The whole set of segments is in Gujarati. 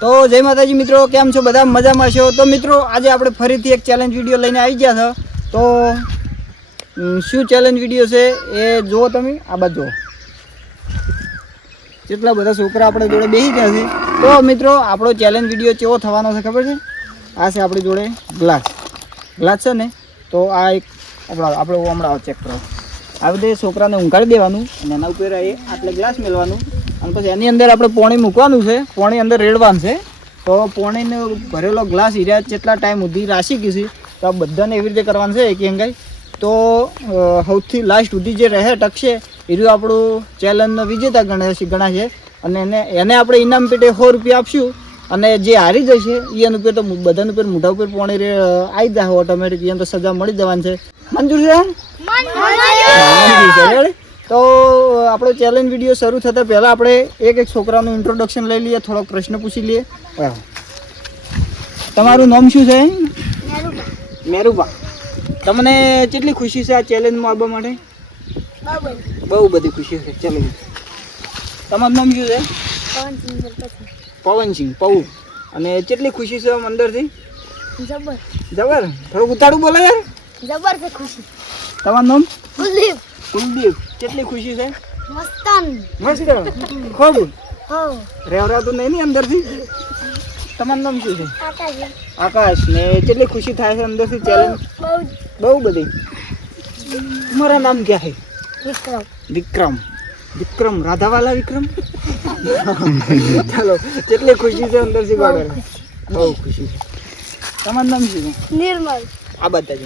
તો જય માતાજી મિત્રો, કેમ છો બધા? મજામાં છો? તો મિત્રો આજે આપણે ફરીથી એક ચેલેન્જ વિડીયો લઈને આવી ગયા છે. તો શું ચેલેન્જ વિડીયો છે એ જુઓ તમે. આ બાજુ કેટલા બધા છોકરા આપણે જોડે બેસી ગયા છે. તો મિત્રો આપણો ચેલેન્જ વિડીયો કેવો થવાનો છે ખબર છે? આ છે આપણી જોડે ગ્લાસ છે ને. તો આ એક આપણે હમણાં ચેક કરો. આ બધે છોકરાને ઊંઘાડી દેવાનું અને એના ઉપર આટલે ગ્લાસ મેળવાનું અને પછી એની અંદર આપણે પાણી મૂકવાનું છે, પાણી અંદર રેડવાનું છે. તો પાણીનો ભરેલો ગ્લાસ હીરા જેટલા ટાઈમ સુધી રાશી ગઈ છે. તો આ બધાને એવી રીતે કરવાનું છે એક અંગાઈ. તો સૌથી લાસ્ટ સુધી જે રહે ટકશે એ આપણું ચેલેન્જનો વિજેતા ગણાશે. અને એને આપણે ઇનામ પેટે 100 રૂપિયા આપશું. અને જે હારી જશે એનું ઉપર તો બધાનું ઉપર મોઢા ઉપર પાણી આવી જાય ઓટોમેટિક. એને તો સજા મળી જવાની છે. મંજૂર છે? તો આપણો ચેલેન્જ વિડીયો શરૂ થતાં પહેલાં આપણે એક છોકરાનું ઇન્ટ્રોડક્શન લઈ લઈએ, થોડોક પ્રશ્ન પૂછી લઈએ. તમારું નામ શું છે? મેરુબા. તમને કેટલી ખુશી છે આ ચેલેન્જમાં આવવા માટે? બહુ બધી ખુશી છે. ચલો, તમારું નામ શું છે? પવનસિંહ. પવન. અને કેટલી ખુશી છે અંદરથી? જબર. થોડુંક ઉતાળું બોલો યાર. જબર છે ખુશી. તમારું નામ? કુલદીપ. કેટલી ખુશી છે? મસ્ત. ખૂબ હો. રેવરાતું નહીં ને અંદરથી? તમારું નામ શું છે? આકાશ. ને કેટલી ખુશી થાય છે અંદરથી ચેલેન્જ? બહુ બધી. તમારા નામ ક્યાં છે? વિક્રમ. રાધાવાલા વિક્રમ. ચાલો, કેટલી ખુશી છે અંદરથી બાળક? બહુ ખુશી છે. તમારું નામ શું છે? નિર્મલ. આ બધા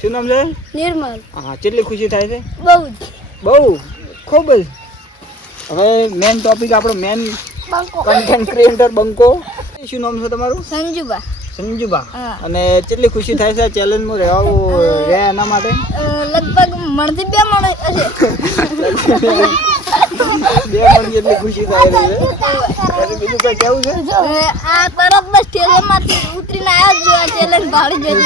શું નામ છે? નિર્મલ. હા, કેટલી ખુશી થાય છે? બહુ ખૂબ જ. હવે મેન ટોપિક આપણો મેન બંકો. કન્ટેન્ટ ક્રિએટર બંકો. શું નામ છે તમારું? સંજુબા. અને કેટલી ખુશી થાય છે આ ચેલેન્જમાં રહે એના માટે? લગભગ મળતી 2 મણ હશે. 2 મણ જેટલી ખુશી થાય છે. બીજું કઈ કેવું છે? આ તરત બસ સ્ટેશનમાંથી ઉતરીને આવ્યો જો આ ચેલેન્જ ભાળી ગયો.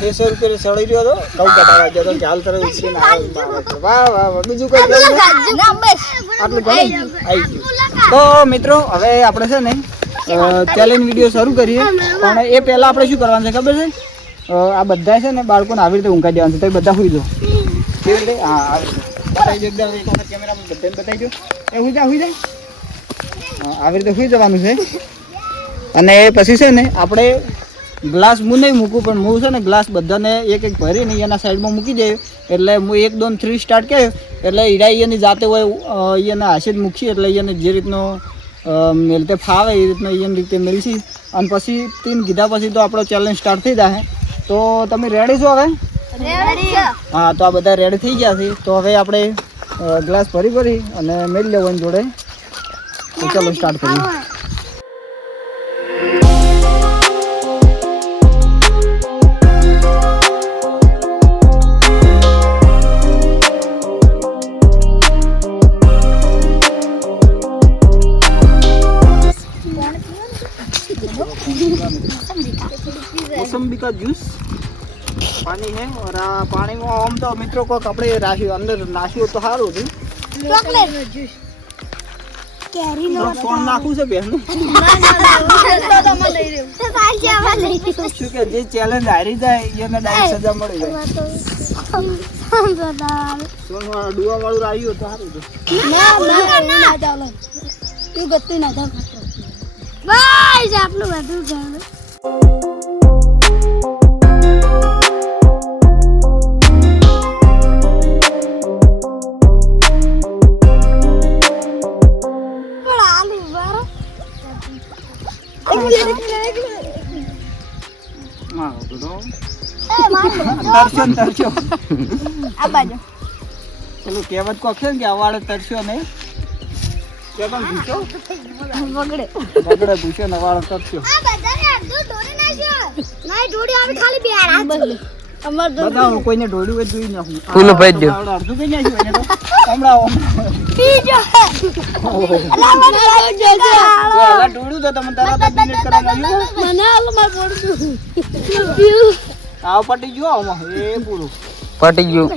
600 રૂપિયા સળી રહ્યો હતો. કઉ કટાવા ગયો તો હાલ તરત ઉતરીને આવ્યો. વાહ. બીજું કઈ કેવું છે? ના બસ આટલું આવી ગયું. તો મિત્રો હવે આપણે છે ને ચેલેન્જ વિડીયો શરૂ કરીએ. પણ એ પહેલાં આપણે શું કરવાનું છે ખબર છે? આ બધા છે ને બાળકોને આવી રીતે ઊંઘાઈ દેવાનું છે. તો બધા સુઈ જાઓ. કેવી રીતે? હા, બતાવી દો એકદમ. એક વખત કેમેરામાં બધાને બતાવી દો. એ સુઈ જાય. આવી રીતે સુઈ જવાનું છે. અને પછી છે ને આપણે ગ્લાસ હું નહીં મૂકું, પણ હું છે ને ગ્લાસ બધાને એક ભરીને એના સાઈડમાં મૂકી દઈએ. એટલે હું 1 2 3 સ્ટાર્ટ કહ્યું એટલે હીરા એની જાતે હોય એના હાથે જ મૂકીએ. એટલે એને જે રીતનો મેળતે ફાવે એ રીતનો એની રીતે મેળવી. અને પછી 3 કીધા પછી તો આપણો ચેલેન્જ સ્ટાર્ટ થઈ જાય. તો તમે રેડી છો હવે? હા, તો આ બધા રેડી થઈ ગયા છે. તો હવે આપણે ગ્લાસ ભરી અને મેળ લેવાની જોડે. તો ચાલો સ્ટાર્ટ કરીએ. मौसम्बी का जूस पानी है. और आ पानी में हम तो मित्रों को कपड़े राशि अंदर नाश्યું તો સારું હતું. Chocolate juice. કેરી નો કોણ નાખું છે બેન? શું કે જે ચેલેન્જ હારી જાય એને ડાયરેક્ટ સજા મળી જાય. સોનવાળા ડુવા વાળું રાખ્યું તો સારું હતું. ના ચાલો તું ગત્તી ના થા બસ આપણું બધું ગયું. તરસ્યો આ બાજુ પેલું કહેવત કો છે કે અવાડે તરસ્યો નહીં કે પણ પૂછો બગડે પૂછ્યો ને અવાડે તરસ્યો. આ બધાને અડધું ઢોળી નાખ્યો. નહીં ઢોળી આવે ખાલી 2 હાથ. અમાર તો બતાવો કોઈને ઢોળ્યું હોય જોઈ નાખું. ફૂલો ભાઈ દો. અડધું કઈ નાખ્યું એને તો હમણાં પીજો અલા મને ઢોળ્યું તો તમે તરત જ ડિલીટ કરાવી નાખ્યું. મને આલો માર પડતું આવ પટી ગયો આમાં એ પૂરું પટી ગયું.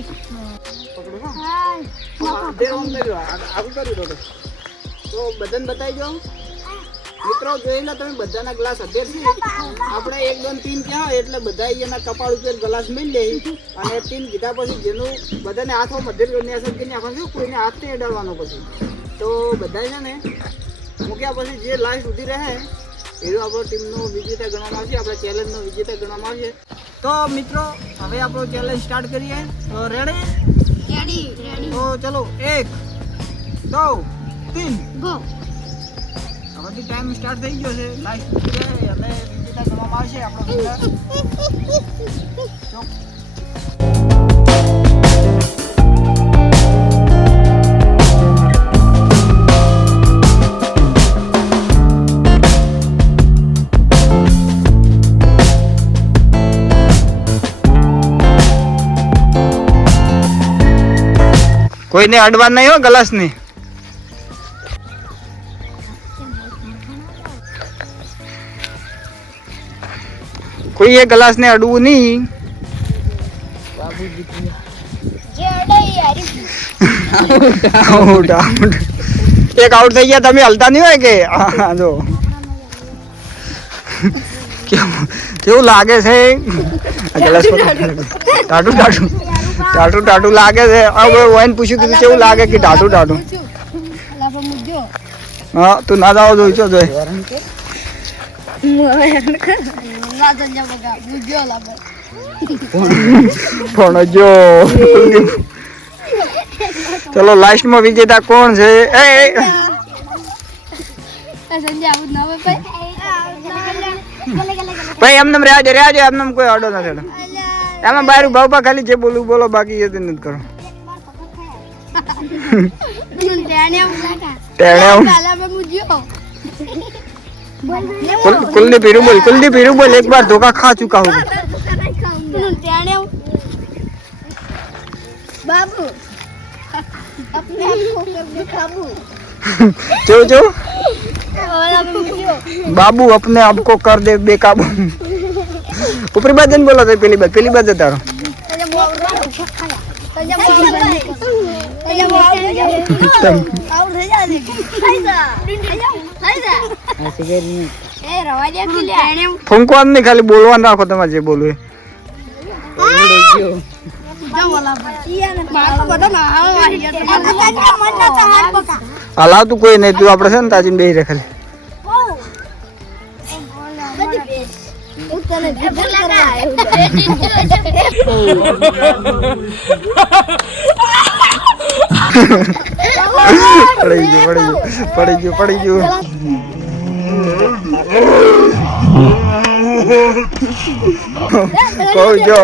આગળ કર્યું તો બધાને બતાવી દો. મિત્રો જોઈ લો તમે બધાના ગ્લાસ અત્યારે છે આપણે 1 2 3 ક્યાં એટલે બધા એના કપાળ ઉપર ગ્લાસ મેળ લે અને 3 કીધા પછી જેનું બધાને હાથો મધ્ય નેસન કરીને નાખવાનું છે કોઈને હાથ નહીં અડાડવાનો પછી તો બધા છે ને મૂક્યા પછી જે લાસ્ટ સુધી રહે એનો આપણો ટીમનો વિજેતા ગણવામાં આવશે આપણા ચેલેન્જનો વિજેતા ગણવામાં આવશે તો મિત્રો હવે આપણો ચેલેન્જ સ્ટાર્ટ કરીએ તો રેડી તો ચલો 1 2 3 ગો હવેથી ટાઈમ સ્ટાર્ટ થઈ ગયો છે લાસ્ટ સુધી રહે અને વિજેતા ગણવામાં આવશે આપણો વિજેતા કોઈને અડવા નહીં હો ગ્લાસ ને કોઈ એ ગ્લાસ ને અડવું નહીં એક આઉટ થઈ ગયા તમે હલતા નહીં હોય કે જો કેવું લાગે છે ટાટું લાગે છે હવે વાઈન પૂછ્યું કીધું કેવું લાગે કે ટાટું હા તું ના જાવ જોઈ છો જોઈ પણ જો ચલો લાસ્ટ માં વિજેતા કોણ છે ભાઈ એમને રહ્યા એમને કોઈ અડો નથી એમાં બહાર ભાવ ખાલી જે બોલું બોલો બાકી એ નથી કરો कुलदीप हीरू बोल एक बार धोखा खा चुका हूँ बाबू अपने आप को कर दे काबू जो बाबू अपने आप को कर दे बेकाबू ऊपरी बात नहीं बोला था पहली बात तारो ફૂંકવાનું નહીં ખાલી બોલવાનું રાખો તમારે જે બોલવું હલાવ તું કોઈ નહીં તું આપડે છે ને તાજીને બેહી રહે ખાલી પડી ગયું કહું જો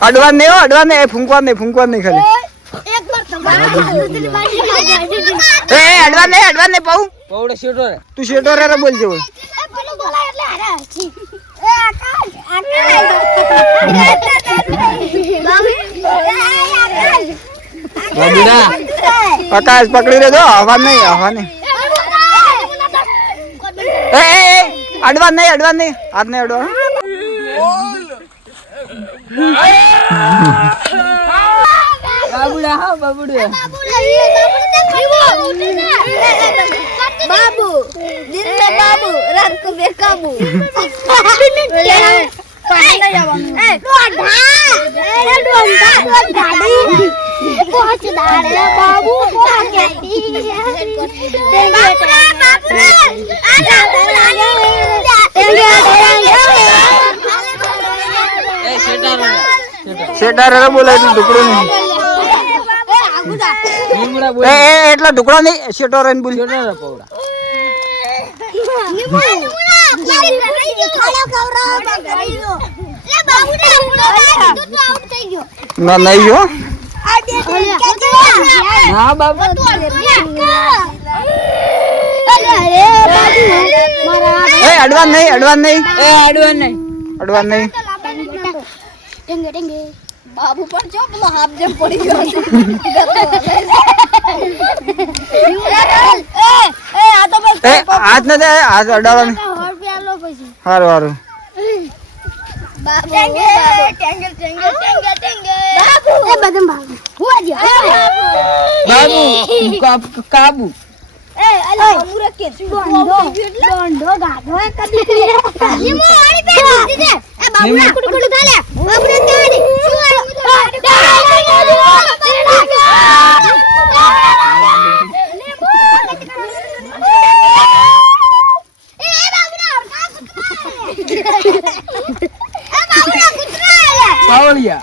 અડવા નહીં ફૂંકવા નહીં ખાલી અડવા નહીં તું શેટો રે બોલ છે આકાશ પકડી લેજો હવા નહીં અડવા નહીં હાથ નહીં અડવા बाबू दिन में बाबू रात को बेकाबू શેટાર બોલાય તું ટુકડો નહીં એટલા ટુકડો નહીં શેટો રહીને બોલ ના નહીં જો હા બાબુ અડવાન નહીં बाबू पर जो बोलो हाफ जब पड़ी गयो आ तो बस हाथ न दे हाथ अडावा नहीं ₹100 लो पैसे हारो बाबू टेंगल बाबू ए बदम बाबू हुआ जी बाबू काबू એ અલા અમુરે કે ડોંડો ગાધો એ કદી નીમો આડી પે દીધી દે એ બાબુડા કુડકુડ થાલે બાબુડા તાડી શું પાવળિયા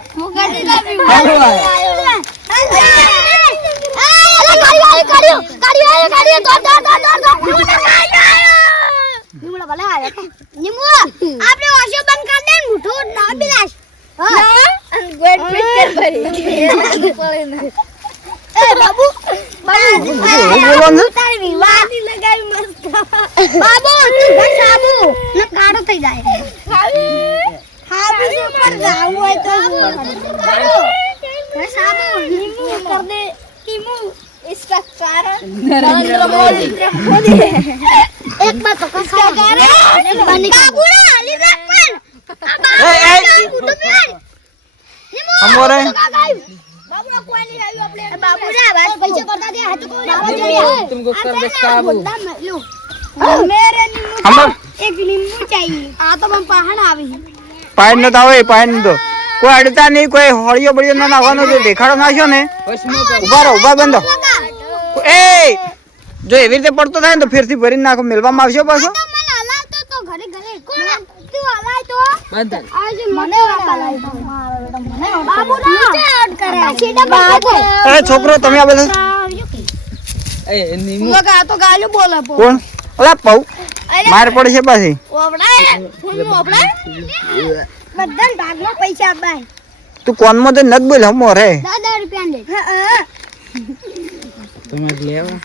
नरेंद्र मोदी एक बात तो क्या कह रहे बाबूड़ा अली रखन हमरे बाबूड़ा कोई नहीं आयो अपने बाबूड़ा बस पैसे करता दे हाथ को ना तुमको कर दे काबू लो मेरे नींबू एक नींबू चाहिए आ तो हम पहाड़ आवी પાયન ન તાવે પાયન તો કોઈ અડતા નહીં કોઈ હોળીઓ બળીઓ ના નાખવાનો જો દેખાડો નાખ્યો ને ઉભા રહો ઉભા બંધો એ જો એવી રીતે પડતો થાય ને તો ફેરથી ભરીને નાખો મેલવામાં આવશે પાછો તો મને હલાવતો તો ઘરે ઘરે કોણ તું હલાય તો બંધ આજ મને હલાય તો બાબુડા આઉટ કરે સીધા બાબુ એ છોકરો તમે આ બધા એ નીમુ લગા તો ગાલ્યો બોલે કોણ ઓલા પૌ માર પડે છે પાછી ઓબડા ફૂલ ઓબડા બધાને ભાગમાં પૈસા આપાય તું કોનમાં તો નત બોલ હમો રે 10 રૂપિયા દે તમે લેવા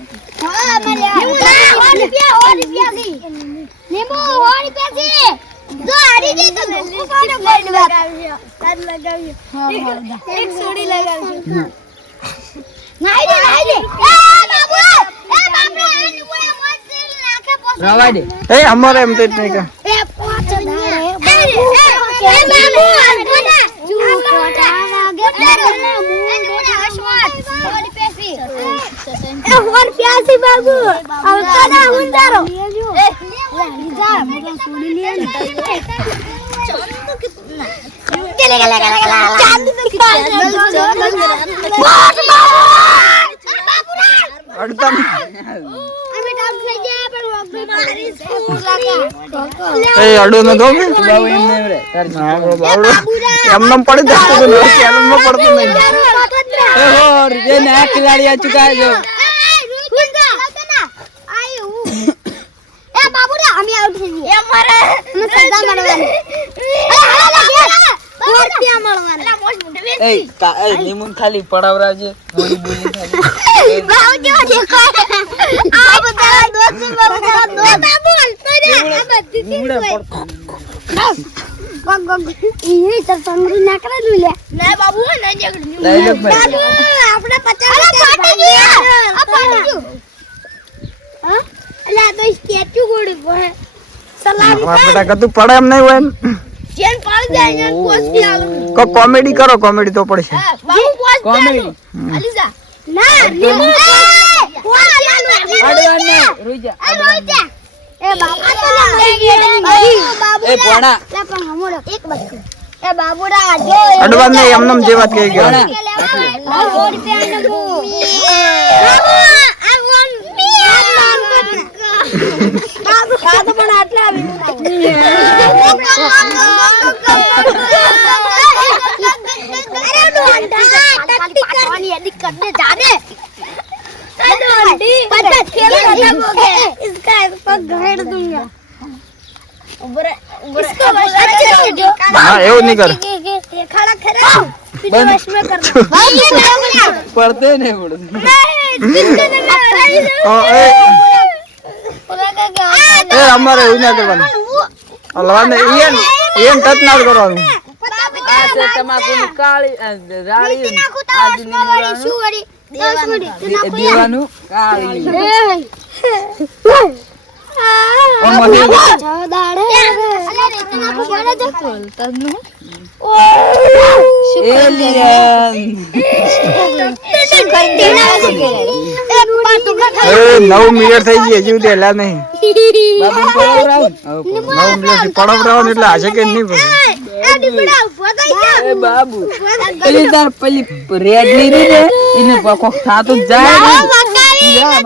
હા મને 100 રૂપિયા દી નીમો 100 રૂપિયા દી તો આડી દે તો કોને બોલ લગાવ્યો તાર લગાવ્યો એક સોડી લગાવ્યો નાઈ દે એ બાબુ નીમો મત નાખે પોસ રવા દે એ અમારે એમ તો જ નહીં કા એ પોચ દાડે બાબુ બાબુ આવતા હુંદારો લીધા મેં સોડી લે ચાંદ તો અડતા એ અડો ન દો મે બાબુ એમ નહીં રે તાર ના બાવડો એમનમ પડી જતો તો કેલમાં પડતો નહીં એ હો રે ના ખિલાડીયા ચુકા જો અમે આઉટ થઈ ગઈએ એ મારે અમે સજા મળવાની રૂપિયા મળવાના એ નીમુ ખાલી પડાવરાજે બોલી બોલી ખાલી બાબુજી દેખો આ બધા દોસ્ત મારા દોસ્ત બાબુ હલતો રે આ બધી ચીજ હોય ગગ ઈ તો સંગરી ના કરે લે ના બાબુ ના જગડી લઈ લો ભાઈ બાબુ આપણે 50 ફાટી ગયા આ ફાટી ગયું હા અલા તો સ્ટેચ્યુ ગોડી પોહે સલામી બેટા કતું પડે એમ નહીં હોય ચેન પાડી દે અહીંયા પોસ્ટી આલો કો કોમેડી કરો કોમેડી તો પડશે બાબુ પોસ્ટ કોમેડી અલીજા ના નીમુ અડવાન ને રોઈજા એ બાબુ એ પોણા લા પણ હમોડો એક બચકો એ બાબુડા જો અડવાન નહીં એમનમ જે વાત કહી ગયો 100 રૂપિયા નમુ બાબુ પણ આટલા આવી इसका पग घेर दूंगा હા એવું નહીં કર ये खड़ा खड़ा तुझे वश में कर दूं પડતે ને પડે એ અમારે એવું ના કરવાનું હલવાને ઈયન ટચ ના કરવાનું આ છે તમાકુની કાળી રાળી દેવાનું કાળી બોલતા જ નહીં. એલિયન શું કરતી નથી? એ પાટું ખા. 9 મિનિટ થઈ ગઈ હજી સુધી હેલા નહીં. બાબુ પડાવરાવ 9 મિનિટ પડવરાવ એટલે આજે કે નહીં ભાઈ. આ દીપડા ઉભો થઈ જા. એ બાબુ પેલી તાર પેલી રેડ ની રી રે એને કોક થાતું જ જાય ને. જા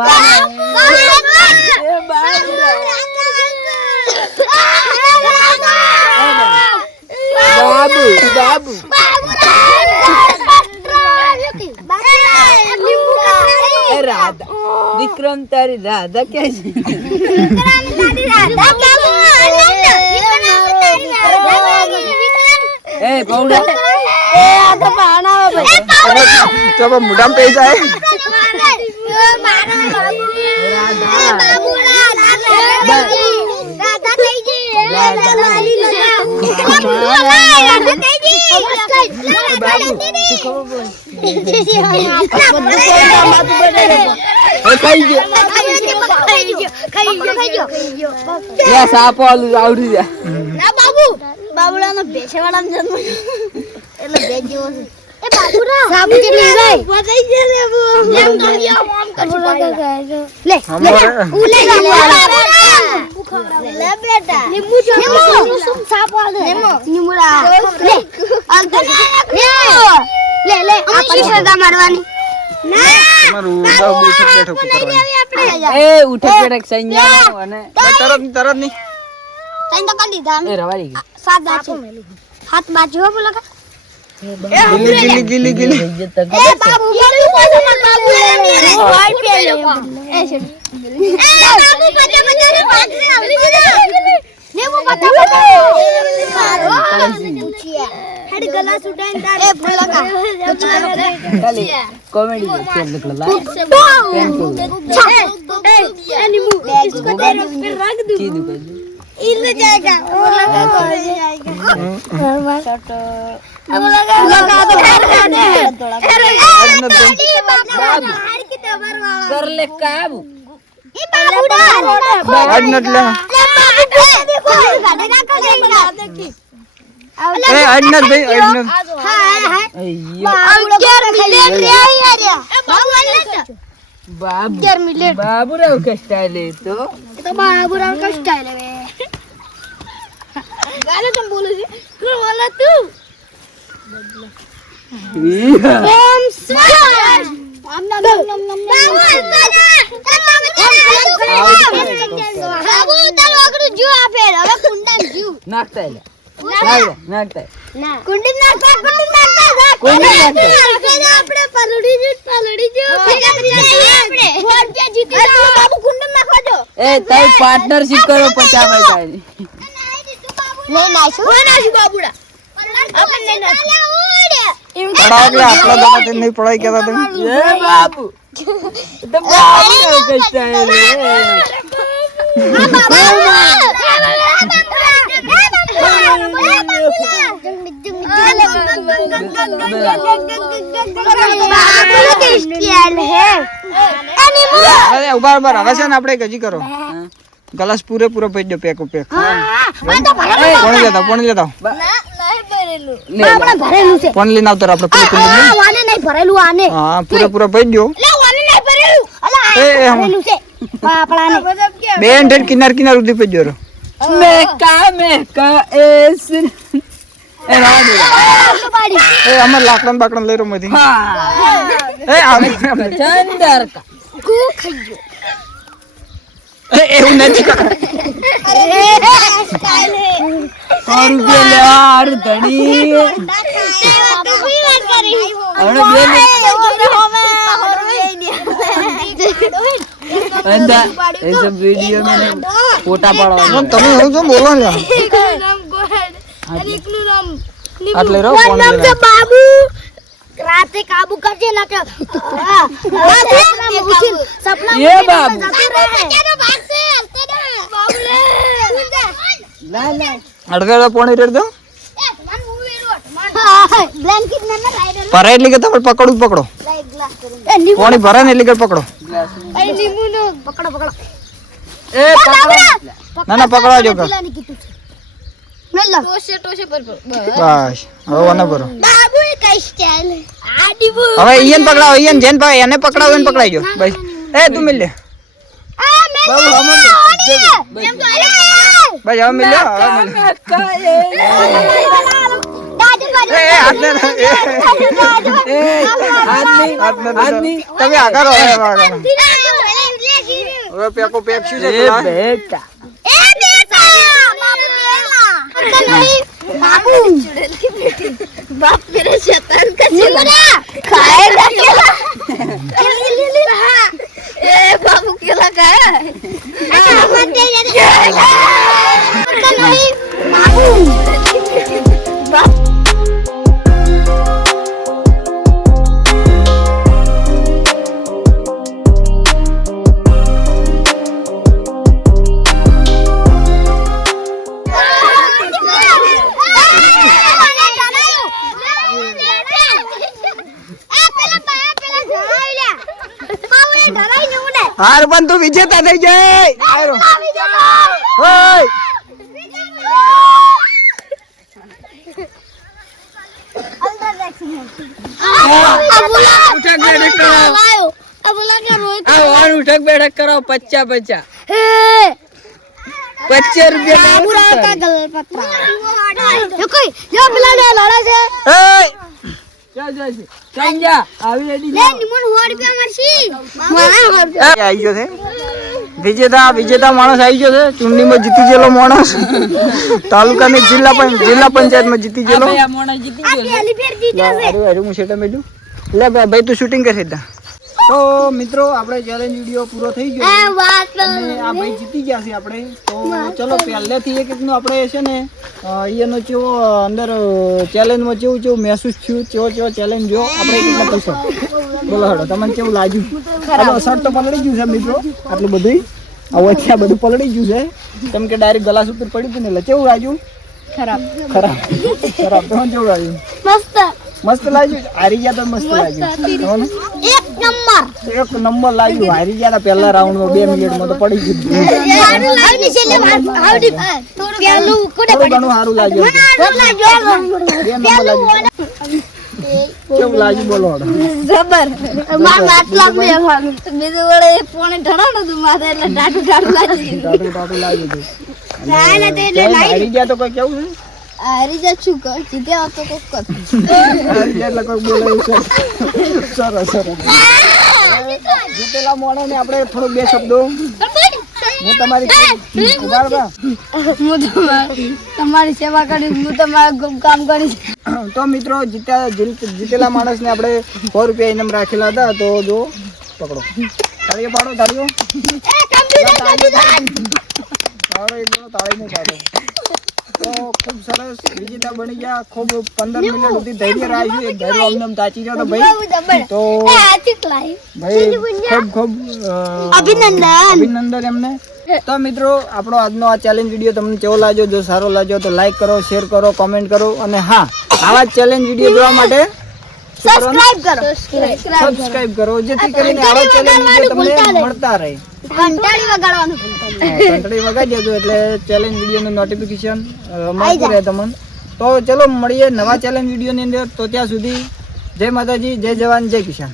બાબુ બાબુ એ રાધા વિક્રમ તારી રાધા ક્યાં છે એ પૌડા તો મોઢામાં પૈ જાય. સાપો આવડી જા બાબુલાનો ભેંસવાળાનો જન્મ એટલે ભેંસ જેવો છે. એ બાબુરા સાબુ જેટલી જાય પતાઈ છે લે બુ લેમ ગમ્યો આમ કરશું લે ઉલે લે બેટા લીંબુ શું સાપ આલે લીંબુડા લે અંકલ લે લે આપણે સદા મારવાની ના તમારું ઉઠક બેઠક કરવાનું. એ ઉઠક બેઠક સંજ્ઞા અને તરત નહીં. તઈ તો કરી દીધા એ રવાડી ગઈ સાત બાજુ હાથ બાજુ હો બોલા ગીલી ગીલી ઇજ્જત એ બાબુ બાબુ બાબુ હોય પેલે એ છે બાબુ પજા પજા પાછે આવડી ગયો ને મો પતા પતા હેડ ગલા સુટાઈ તાર એ ફોલકા ખાલી કોમેડી છે નીકળલા એ નીમુ इसको तेरे पे रख दूं કીધું કીધું इल जाएगा वो लगा को जाएगा अब लगा तो कर दे कर ले काबू ये बाबूड़ा આજ નટ લે. देखो गाड़ी ना कर देगा એ આજ નટ ભાઈ આજ નટ. हां हां અయ్యో 11 मिलियन रे यार बाबू બાબુ 11 मिलियन બાબુ રાવ કે સ્ટાઈલ એ તો तो बाबूराव का स्टाइल है गाने तुम बोलो जी कौन बोला तू ओम स्वाहा हम बाबू तार वगरू जो आपे હવે કુંડન જીવ નાખતા લે નાખતા ના કુંડન નાખતા કુંડન નાખતા આપણે પલડી જો આપણે રૂપિયા જીતી બાબુ કુંડન નાખવા જો એ તઈ પાર્ટનરશિપ કરો 50 પૈસા ની નહીં નાખું બાબુડા આપણે નહીં નાખું પડાવ કે આપણા દાદાથી નહીં પડાય કેતા તમે. એ બાબુ તો બાબુ રાવ કે સ્ટાઈલ એ અરે ઉભા ઉભા હવે છે ને આપણે એક હજી કરો. ગ્લાસ પૂરેપૂરો ભરી દો પેક પેક. કોણ લેતા લે આપણે ભરેલું છે કોણ લઈને આવતો આપણે પેલું કુંડું લઈને? વાને નહીં ભરેલું આને હા પૂરેપૂરો ભરી દો. લે વાને નહીં ભરેલું અલા એ ભરેલું છે પાપડાને બે હેઠ કિનાર કિનાર સુધી ભરી દો. મેકા એસ એ રાડુ એ અમાર લાકડા બાકડા લઈ રહ્યો મધી. હા એ આમ ચંદર કા કુ ખાઈ ગયો એવું નથી. સ્ટાઇલ હે 100 રૂપિયા લેવા હારું ધણી હવે બે अंदा ये सब वीडियो में फोटा पाड़वा તમે હું શું બોલો ને આટલે રહો કોણ નામ છે બાબુ રાતે કાબુ કરજે ના કે સપના ये बाबू ला ला અડગા પોણી રેડ દો બ્લેન્કેટ ના રાઈડર ભરાય એટલે કે તમે પકડું પકડો લાઈટ ગ્લાસ કરું પોણી ભરાય ને એટલે કે પકડો. એ લીંબુ નો પકડો ए पकड़ा ના ના પકડવા જો પેલાની કીધું છે મેલો બસ હવે ઓને ભરો બાબુ કઈ સ્ટાઈલ આડી બુ હવે ઈયન પકડાવો ઈયન જેન ભાઈ એને પકડાવો એને પકડાઈ ગયો બસ એ તું મિલ લે આ મેલો બાબુ હમણાં એમ તો અરે બસ હવે મિલ લે હવે મિલ લે. એ હાથ ને તમે આગળ રહો હવે આગળ. હવે પેકો પેક શું છે પેલા? बाप मेरे शैतान का चिल्ला खाएगा केला ए बाबू केला खाया अच्छा मत दे नहीं बाबू बाप હાર પણ તું વિજેતા થઈ જાય હારો. ઓય ઉઠક બેઠક કરો 50 આવી ગયો છે વિજેતા માણસ આવી ગયો છે ચૂંટણીમાં જીતી ગયેલો માણસ તાલુકાની જિલ્લા પંચાયતમાં જીતી ગયેલો. હું સેટા મેલ્યું લે ભાઈ તું શૂટિંગ કરી સીધા. તો મિત્રો આપણે ચેલેન્જ વિડીયો પૂરો થઈ ગયો અને આ ભાઈ જીતી ગયા છે આપણે. તો ચલો પહેલેથી એક એકનું આપણે છે ને એનો કેવો અંદર ચેલેન્જમાં કેવું મહેસૂસ થયું કેવો ચેલેન્જ જો આપણે એક એકને પૂછો. બોલો હેડો તમને કેવું લાગ્યું? શર્ટ તો પલળી ગયું છે મિત્રો આટલું બધું આ બધું પલળી ગયું છે કેમ કે ડાયરેક્ટ ગ્લાસ ઉપર પડ્યું હતું ને એટલે કેવું લાગ્યું? ખરાબ તો કેવું લાગ્યું? મસ્ત લાગ્યું. હારી ગયા તો મસ્ત લાગ્યું. એક નંબર લાગ્યું. હારી ગયા પહેલા રાઉન્ડમાં 2 મિનિટમાં તો પડી ગયું. થોડું ઘણું સારું લાગ્યું. 2 નંબર લાગ્યું. કેવું લાગ્યું બોલો હેડો. ટાટું લાગ્યું હતું. હારી ગયા તો કોઈ કેવું છે? હારી ગયા એટલે કોઈ બોલે સરસ. જીતેલા મોણા ને આપણે થોડો 2 શબ્દો હું તમારી સેવા કરીશ હું તમારું કામ કરીશ. તો મિત્રો જીતેલા માણસને આપણે 100 રૂપિયા ઇનામ રાખેલા હતા. તો જો પકડો તાળીઓ પાડો તાળીઓ તાળી નહીં પાડો. તો ખૂબ સરસ વિજેતા બની ગયા. ખૂબ 15 મિનિટ સુધી ધૈર્ય રાખ્યું. એક ધૈર્ય અમને તાચી ગયો તો ભાઈ. તો ભાઈ ખૂબ અભિનંદન એમને. તો મિત્રો આપણો આજનો આ ચેલેન્જ વિડીયો તમને કેવો લાગ્યો? જો સારો લાગ્યો તો લાઈક કરો, શેર કરો, કોમેન્ટ કરો અને હા આવા ચેલેન્જ વિડીયો જોવા માટે સબસ્ક્રાઇબ કરો જેથી કરીને આવા ચેલેન્જ વિડીયો તમને મળતા રહે. ઘંટડી વગાડી દેજો એટલે ચેલેન્જ વિડીયોનું નોટિફિકેશન મળતું રહે તમને. તો ચલો મળીએ નવા ચેલેન્જ વિડીયોની અંદર. તો ત્યાં સુધી જય માતાજી, જય જવાન, જય કિસાન.